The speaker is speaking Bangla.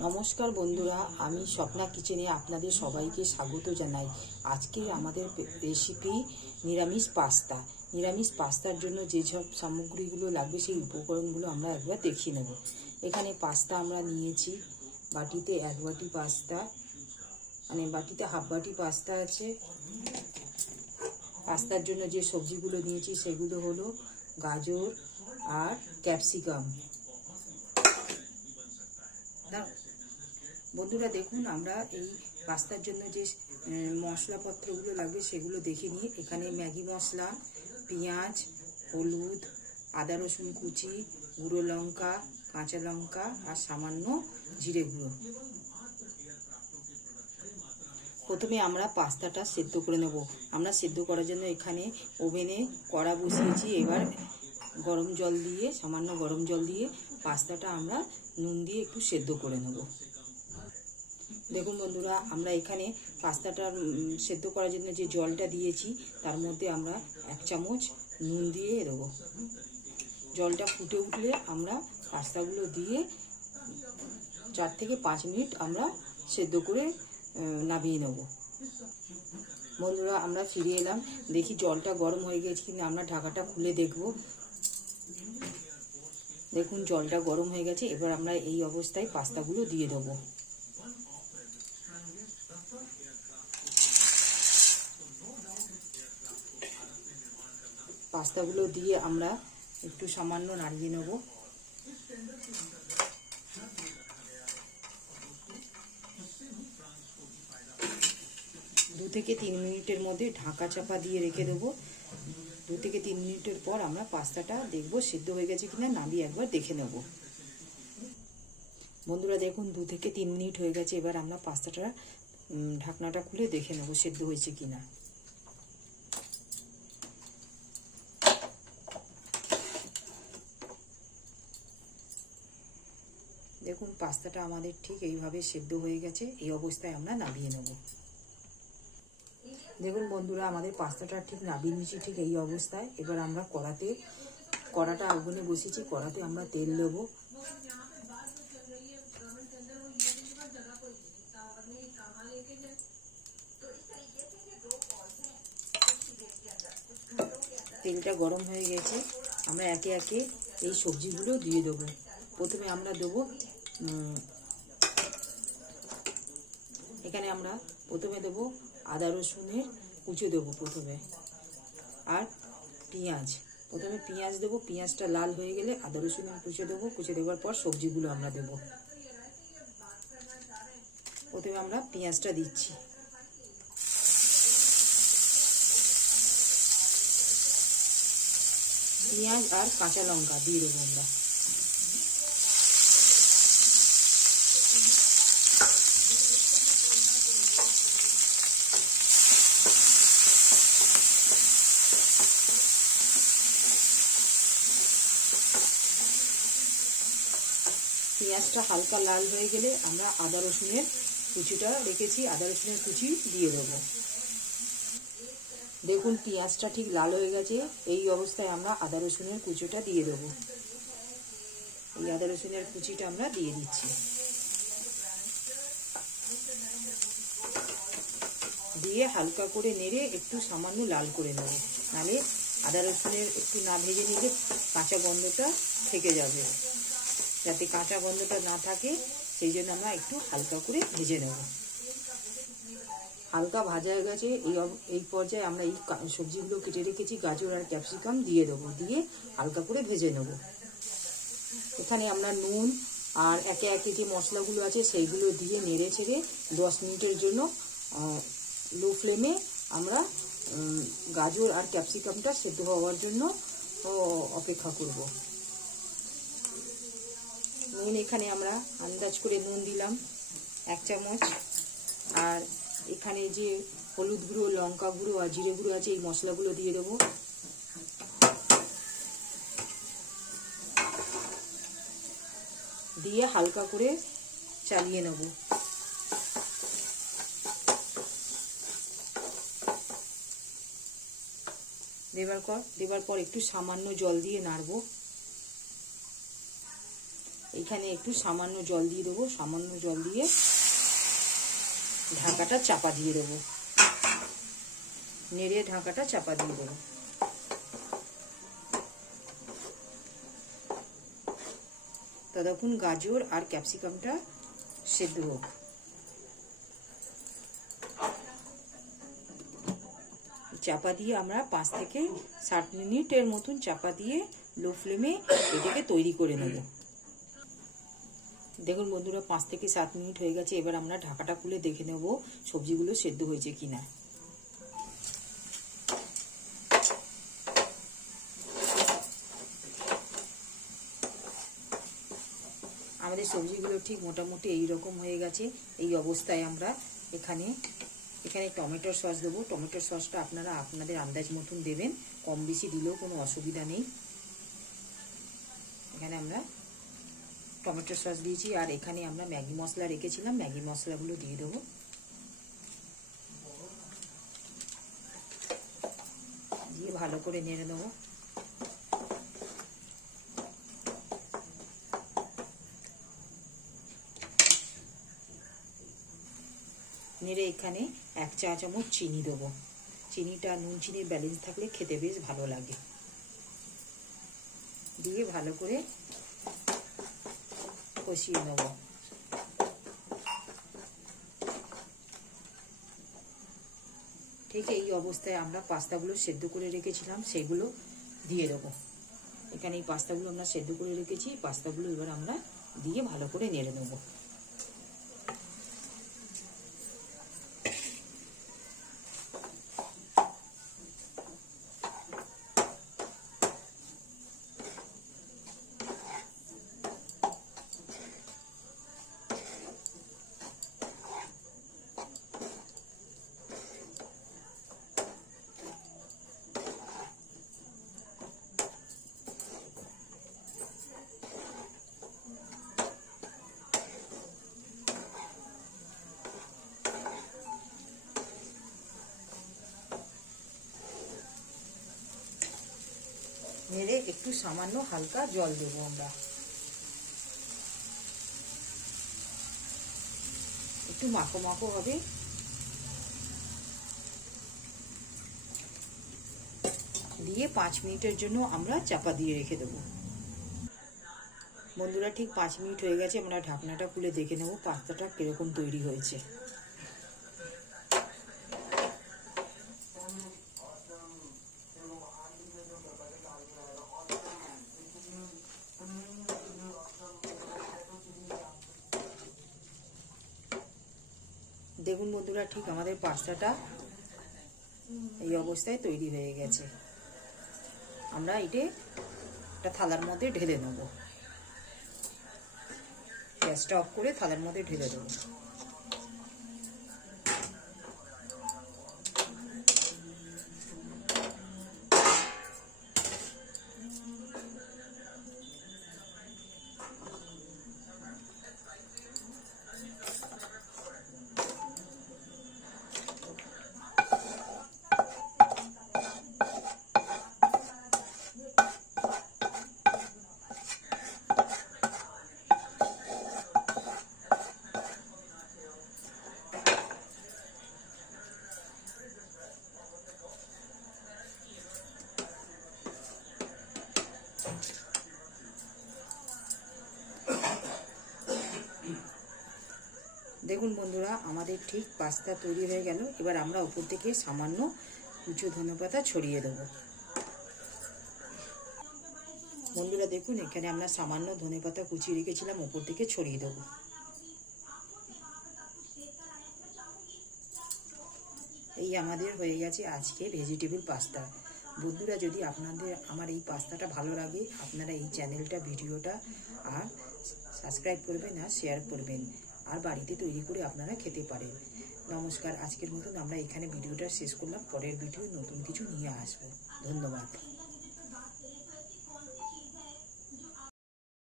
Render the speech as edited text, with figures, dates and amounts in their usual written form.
नमस्कार बंधुरा आमी स्वप्ना किचेने आपनादेर सबाइके स्वागत जानाई। आजके आमादेर रेसिपि निरामिष पास्ता। निरामिष पास्तार जोन्नो जे सब सामग्रीगुलो लागबे सेई उपकरणगुलो आमरा एकबार देखिए नेब। एखाने पास्ता आमरा नियेछि बाटीते एक बाटी पास्ता माने बाटीते हाफ बाटी पास्ता आछे। पास्तार जोन्नो जे सब्जिगुलो नियेछि सेगुलो हलो गाजर और कैप्सिकाम। बंधुरा देखुन आमरा এই পাস্তার জন্য যে মশলাপত্রগুলো লাগবে সেগুলো দেখে নিই। এখানে ম্যাগি মশলা, পেঁয়াজ, হলুদ, আদা রসুন কুচি, গুঁড়ো লঙ্কা, কাঁচা লঙ্কা আর সামান্য জিরে গুঁড়ো। প্রথমে আমরা পাস্তাটা সেদ্ধ করে নেব। আমরা সেদ্ধ করার জন্য এখানে ওভেনে কড়া বসিয়েছি। এবার গরম জল দিয়ে সামান্য গরম জল দিয়ে পাস্তাটা আমরা নুন দিয়ে একটু সেদ্ধ করে নেব। দেখুন বন্ধুরা আমরা এখানে পাস্তাটা সেদ্ধ করার জন্য যে জলটা দিয়েছি তার মধ্যে আমরা এক চামচ নুন দিয়ে দেব। জলটা ফুটে উঠলে আমরা পাস্তাগুলো দিয়ে 4 থেকে 5 মিনিট আমরা সেদ্ধ করে নামিয়ে নেব। বন্ধুরা আমরা ফিরে এলাম, দেখি জলটা গরম হয়ে গেছে কিনা। আমরা ঢাকাটা খুলে দেখব। দেখুন জলটা গরম হয়ে গেছে। এবার আমরা এই অবস্থায় পাস্তাগুলো দিয়ে দেব। পাস্তাগুলো দিয়ে আমরা একটু সামান্য নাড়িয়ে নেব। 2 থেকে 3 মিনিটের মধ্যে ঢাকা চাপা দিয়ে রেখে দেব। 2 থেকে 3 মিনিটের পর আমরা পাস্তাটা দেখব সিদ্ধ হয়ে গেছে কিনা, নামিয়ে একবার দেখে নেব। বন্ধুরা দেখুন 2 থেকে 3 মিনিট হয়ে গেছে। এবার আমরা পাস্তাটা ঢাকনাটা খুলে দেখে নেব সিদ্ধ হয়েছে কিনা। দেখুন পাস্তাটা আমাদের ঠিক এইভাবে সিদ্ধ হয়ে গেছে। এই অবস্থায় আমরা নামিয়ে নেব। দেখুন বন্ধুরা আমাদের পাস্তাটা ঠিক নামিয়ে নিয়েছি ঠিক এই অবস্থায়। এবার আমরা কড়াটা আগুনে বসিয়েছি। কড়াতে আমরা তেল দেব। তেলটা গরম হয়ে গেছে। আমরা একে একে এই সবজিগুলো দিয়ে দেবো। প্রথমে আমরা দেবো এখানে আমরা প্রথমে দেবো আদা রসুনের কুচি দেবো প্রথমে, আর পেঁয়াজ। প্রথমে পেঁয়াজ দেবো। পেঁয়াজটা লাল হয়ে গেলে আদা রসুনের কুচি দেবো। কুচি দেওয়ার পর সবজিগুলো আমরা দেবো। প্রথমে আমরা পেঁয়াজটা দিচ্ছি। পেঁয়াজ আর কাঁচা লঙ্কা দিয়ে দেবো আমরা। পেঁয়াজটা হালকা লাল হয়ে গেলে আমরা আদা রসুনের কুচিটা রেখেছি, আদা রসুনের কুচি দিয়ে দেবো। দেখুন পেঁয়াজটা ঠিক লাল হয়ে গেছে। এই অবস্থায় আমরা আদা রসুনের কুচিটা দিয়ে দেবো। এই আদা রসুনের কুচিটা আমরা দিয়ে দিচ্ছি। দিয়ে হালকা করে নেড়ে একটু সামান্য লাল করে নেব, নাহলে আদা রসুনের একটু না ভেজে নিলে কাঁচা গন্ধটা থেকে যাবে। যাতে কাঁচা গন্ধটা না থাকে সেই জন্য আমরা একটু হালকা করে ভেজে নেব। হালকা ভাজা হয়ে গেছে। এই পর্যায়ে আমরা এই সবজিগুলো কেটে রেখেছি গাজর আর ক্যাপসিকাম দিয়ে দেবো। দিয়ে হালকা করে ভেজে নেব। এখানে আমরা নুন আর একে একে যে মশলাগুলো আছে সেইগুলো দিয়ে নেড়ে ছেড়ে 10 মিনিটের জন্য লো ফ্লেমে আমরা গাজর আর ক্যাপসিকামটা সেদ্ধ হওয়ার জন্য অপেক্ষা করব। নুন এখানে আমরা আন্দাজ করে নুন দিলাম 1 চামচ। আর এখানে যে হলুদ গুঁড়ো, লঙ্কা গুঁড়ো আর জিরে গুঁড়ো আছে এই মশলাগুলো দিয়ে দেবো। দিয়ে হালকা করে চালিয়ে নেব। দেবার পর একটু সামান্য জল দিয়ে নাড়ব। এখানে একটু সামান্য জল দিয়ে দেবো, সামান্য জল দিয়ে ঢাকাটা চাপা দিয়ে দেবো, নেড়ে ঢাকাটা চাপা দিয়ে দেবো। ততক্ষণ গাজর আর ক্যাপসিকামটা সেদ্ধ হোক। চাপা দিয়ে আমরা 5 থেকে 7 মিনিটের মতন চাপা দিয়ে লো ফ্লেমে এটাকে তৈরি করে নেব। দেখুন বন্ধুরা 5 থেকে 7 মিনিট হয়ে গেছে। এবার আমরা ঢাকাটা খুলে দেখে নেব সবজিগুলো সেদ্ধ হয়েছে কিনা। আমাদের সবজিগুলো ঠিক মোটামুটি এই রকম হয়ে গেছে। এই অবস্থায় আমরা এখানে টমেটোর সস দেবো। টমেটোর সসটা আপনারা আপনাদের আন্দাজ মতন দেবেন, কম বেশি দিলেও কোনো অসুবিধা নেই। এখানে আমরা টমেটোর সস দিয়েছি, আর এখানে আমরা ম্যাগি মশলা রেখেছিলাম, ম্যাগি মশলাগুলো দিয়ে দেবো। দিয়ে ভালো করে নেড়ে নেবো। নেড়ে এখানে 1 চা চামচ চিনি দেবো। চিনিটা নুন চিনির ব্যালেন্স থাকলে খেতে বেশ ভালো লাগে। দিয়ে ভালো করে কষিয়ে নেব। ঠিক এই অবস্থায় আমরা পাস্তাগুলো সেদ্ধ করে রেখেছিলাম সেগুলো দিয়ে দেবো। এখানে এই পাস্তাগুলো আমরা সেদ্ধ করে রেখেছি, পাস্তাগুলো এবার আমরা দিয়ে ভালো করে নেড়ে নেব। নেড়ে একটু সামান্য হালকা জল দেবো আমরা, একটু মাখো মাখো হবে। দিয়ে 5 মিনিটের জন্য আমরা চাপা দিয়ে রেখে দেবো। বন্ধুরা ঠিক 5 মিনিট হয়ে গেছে। আমরা ঢাকনাটা খুলে দেখে নেব পাস্তাটা কিরকম তৈরি হয়েছে। দেখুন বন্ধুরা ঠিক আমাদের পাস্তাটা এই অবস্থায় তৈরি হয়ে গেছে। আমরা এটা একটা থালার মধ্যে ঢেলে নেব। গ্যাসটা অফ করে থালার মধ্যে ঢেলে দেবো। দেখুন বন্ধুরা আমাদের ঠিক পাস্তা তৈরি হয়ে গেল। এবার আমরা উপর থেকে সামান্য কুচো ধনেপাতা ছড়িয়ে দেব। বন্ধুরা দেখুন এখানে আমরা সামান্য ধনেপাতা কুচিয়ে রেখেছিলাম, উপর থেকে ছড়িয়ে দেব। এই আমাদের হয়ে গেছে আজকে ভেজিটেবল পাস্তা। বন্ধুরা যদি আপনাদের আমার এই পাস্তাটা ভালো লাগে আপনারা এই চ্যানেলটা ভিডিওটা আর সাবস্ক্রাইব করবেন আর শেয়ার করবেন, আর বাড়িতে তৈরি করে আপনারা খেতে পারেন। নমস্কার, আজকের মতন আমরা এখানে ভিডিওটা শেষ করলাম। পরের ভিডিও নতুন কিছু নিয়ে আসবো। ধন্যবাদ।